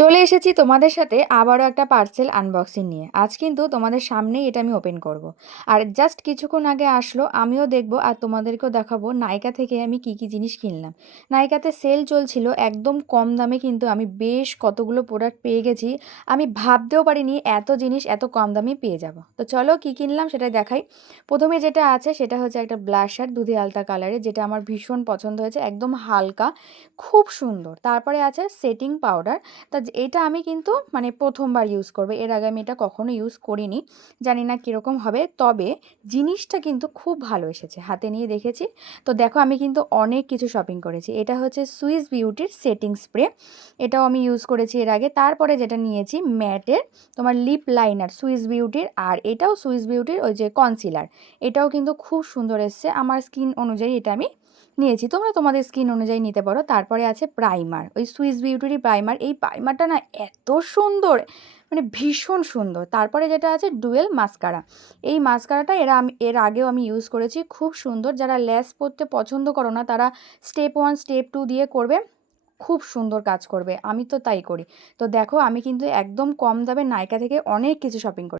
চলে এসেছি তোমাদের সাথে আবারও একটা পার্সেল আনবক্সিং নিয়ে। আজ কিন্তু তোমাদের সামনেই এটা আমি ওপেন করব। আর জাস্ট কিছুক্ষণ আগে আসলো, আমিও দেখব আর তোমাদেরকেও দেখাবো নাইকা থেকে আমি কি কি জিনিস কিনলাম। নাইকাতে সেল চলছিল একদম কম দামে, কিন্তু আমি বেশ কতগুলো প্রোডাক্ট পেয়ে গেছি। আমি ভাবতেও পারিনি এত জিনিস এত কম দামে পেয়ে যাব। তো চলো কি কিনলাম সেটা দেখাই। প্রথমে যেটা আছে সেটা হচ্ছে একটা ব্লাশার দুধে আলতা কালারে, যেটা আমার ভীষণ পছন্দ হয়েছে, একদম হালকা, খুব সুন্দর। তারপরে আছে সেটিং পাউডার। এটা আমি কিন্তু মানে প্রথমবার ইউজ করবো, এর আগে আমি এটা কখনো ইউজ করিনি, জানি না কীরকম হবে, তবে জিনিসটা কিন্তু খুব ভালো এসেছে, হাতে নিয়ে দেখেছি। তো দেখো আমি কিন্তু অনেক কিছু শপিং করেছি। এটা হচ্ছে সুইস বিউটির সেটিং স্প্রে, এটাও আমি ইউজ করেছি এর আগে। তারপরে যেটা নিয়েছি ম্যাটের তোমার লিপ লাইনার সুইস বিউটির, আর এটাও সুইস বিউটির ওই যে কনসিলার, এটাও কিন্তু খুব সুন্দর এসছে, আমার স্কিন অনুযায়ী এটা আমি নিয়েছি, তোমরা তোমাদের স্কিন অনুযায়ী নিতে পারো। তারপরে আছে প্রাইমার, ওই সুইস বিউটিরই প্রাইমার, এই প্রাইমারটা না এত সুন্দর, মানে ভীষণ সুন্দর। তারপরে যেটা আছে ডুয়েল মাস্কারা, এই মাস্কারাটা এর আগেও আমি ইউজ করেছি, খুব সুন্দর। যারা ল্যাস পরতে পছন্দ করো না তারা স্টেপ 1 স্টেপ 2 দিয়ে করবে, খুব সুন্দর কাজ করবে, আমি তো তাই করি। তো দেখো আমি কিন্তু একদম কম দামে নাইকা থেকে অনেক কিছু শপিং করি।